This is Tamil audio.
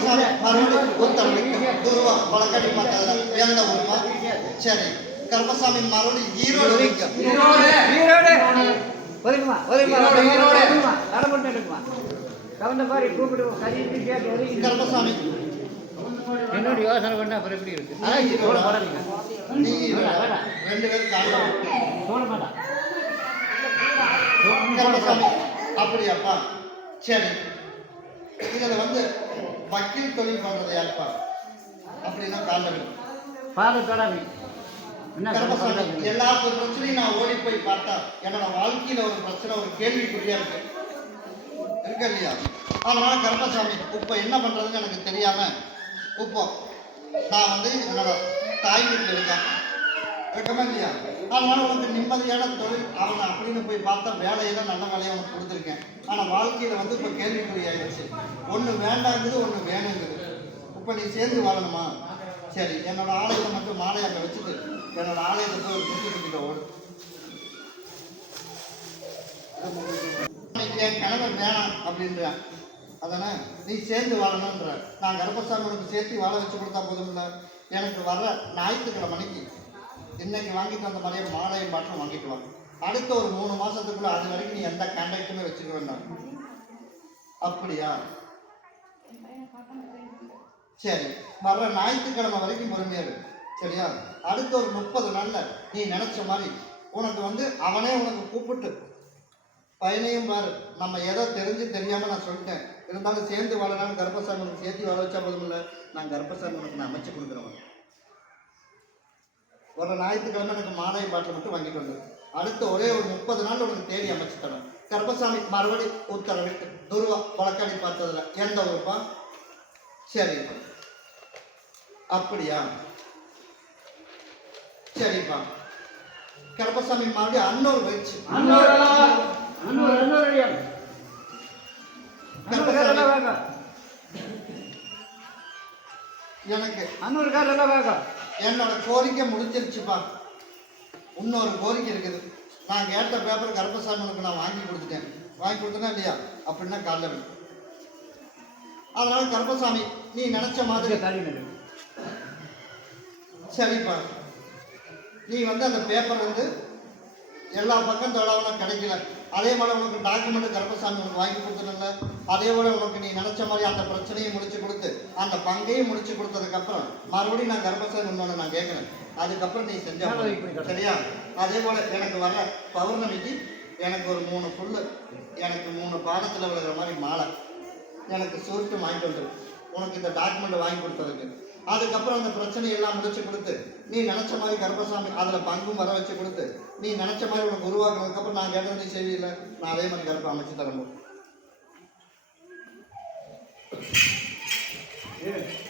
கருப்பசாமி மறுபடியும் ஊத்தரவிட்டு துருவா கொலக்கடி பார்த்ததுல எந்த ஊருமா சரி கருப்பசாமி மறுபடியும் ஈரோடு வைக்கும் ஈரோடு. ஒதுக்குமா ஒதுக்குமா ஈரோடு, ஈரோடு. ஒதுக்குமா நடமுட்டு எடுக்குமா கவர்ந்த மாதிரி கூப்பிடுவோம். கழித்து கேட்டு ஒதுக்கி கருப்பசாமி. என்னோட யோசனை பண்ண அப்புறம் எப்படி இருக்கு. ரெண்டு பேரும் மாட்டான் அப்படியாப்பா. சரி. இதுல வந்து வக்கீல் தொழில் பண்றது யாருப்பா அப்படின்னா காண்டவன் பாதை தொடாமி என்ன கருப்பசாமி சொல்றது எல்லா பிரச்சனையும் நான் ஓடி போய் பார்த்தா என்னோட வாழ்க்கையில ஒரு பிரச்சனை ஒரு கேள்விக்குறியா இருக்கு. இருக்கு இல்லையா? அதனால கருப்பசாமி இப்போ என்ன பண்றதுன்னு எனக்கு தெரியாம இப்போ நான் வந்து என்னோட தாய் வீட்டில் இருக்கேன். இருக்கமா இல்லையா? அதனால உனக்கு நிம்மதியான தொழில் அவனை. அப்படின்னு போய் பார்த்தா வேலையெல்லாம் நல்ல வேலையை அவனுக்கு கொடுத்துருக்கேன். ஆனால் வாழ்க்கையில வந்து இப்போ கேள்விக்குறி ஆயிடுச்சு. ஒன்று வேண்டாங்குது ஒன்று வேணுங்குது. இப்போ நீ சேர்ந்து வாழணுமா? சரி என்னோட ஆலயத்தை மட்டும் மாலை அங்கே வச்சுட்டு என்னோட ஆலயத்தை போய் ஒரு குட்டி ஓடு. என் கணவன் வேணாம் அப்படின்றான் அதானே? நீ சேர்ந்து வாழணுன்ற நான் கர்ப்பசாமி உனக்கு சேர்த்து வாழ வச்சு கொடுத்தா போதும்ல? எனக்கு வர்ற ஞாயிற்றுக்கிழமை மணிக்கு இன்னைக்கு வாங்கிட்டு வந்த மாதிரியே மாலையும் பாட்டும் வாங்கிட்டு வாங்க. அடுத்த ஒரு மூணு மாசத்துக்குள்ள அது வரைக்கும் நீ எந்த கான்டாக்டுமே வச்சுக்க வேண்டாம் அப்படியா? சரி வர்ற ஞாயிற்றுக்கிழமை வரைக்கும் பொறுமையா இருக்கு சரியா? அடுத்த ஒரு முப்பது நாளில் நீ நினைச்ச மாதிரி உனக்கு வந்து அவனே உனக்கு கூப்பிட்டு பையனையும் பாரு. நம்ம எதோ தெரிஞ்சு தெரியாம நான் சொல்லிட்டேன். இருந்தாலும் சேர்ந்து வாழலாம்னு கர்ப்பசாமி உனக்கு சேர்த்து வாழ வச்சா போதும் இல்லை நான் கர்ப்பசாமி உனக்கு நான் அமைச்சு கொடுக்குறவன். ஒரு ஞாயிற்றுக்கிழமை எனக்கு மாலை பாட்டில் மட்டும் வாங்கிட்டு வந்துரு அடுத்த ஒரே ஒரு முப்பது நாள் உனக்கு தேடி அமைச்சு தரேன் கர்ப்பசாமி மறுபடி உத்தரவிட்டு துருவா வழக்காடி பார்த்ததுல எந்த ஊருப்பா? சரி அப்படியா? சரிப்பா. கருப்பசாமி மறுபடியும் அன்னூர் வச்சு அன்னூர் அன்னூர் அன்னூர் என்னோட கோரிக்கை முடிஞ்சிருச்சுப்பா இன்னொரு கோரிக்கை இருக்குது. நான் கேட்ட பேப்பர் கருப்பசாமிக்கு நான் வாங்கி கொடுத்துட்டேன். வாங்கி கொடுத்தேனா இல்லையா? அப்படின்னா காலைல வேணும் அதனால கருப்பசாமி நீ நினைச்ச மாதிரி சரிப்பா நீ வந்து அந்த பேப்பர் வந்து எல்லா பக்கம் தொடாம கிடைக்கல. அதே மாதிரி உனக்கு டாக்குமெண்ட் கருப்பசாமி உனக்கு வாங்கி கொடுத்துருல அதே போல உனக்கு நீ நினைச்ச மாதிரி அந்த பிரச்சனையை முடிச்சு கொடுத்து அந்த பங்கையும் முடிச்சு கொடுத்ததுக்கப்புறம் மறுபடியும் நான் கருப்பசாமி இன்னொன்று நான் கேட்குறேன். அதுக்கப்புறம் நீ செஞ்சா. சரியா? அதே போல எனக்கு வர பௌர்ணமிக்கு எனக்கு ஒரு மூணு புல்லு எனக்கு மூணு பாதத்தில் விழுகிற மாதிரி மாலை. எனக்கு சுருட்டு வாங்கிட்டு வந்துரு. உனக்கு இந்த டாக்குமெண்ட் வாங்கி கொடுத்ததுக்கு. அதுக்கப்புறம் அந்த பிரச்சனையெல்லாம் முடிச்சு கொடுத்து நீ நினச்ச மாதிரி கருப்பசாமி அதில் பங்கும் வர வச்சு கொடுத்து நீ நினச்ச மாதிரி உனக்கு உருவாக்குனதுக்கப்புறம் நான் கேட்டது நீ செய்தியில் நான் அதே மாதிரி கருப்பை அமைச்சு தரணும் முடியும்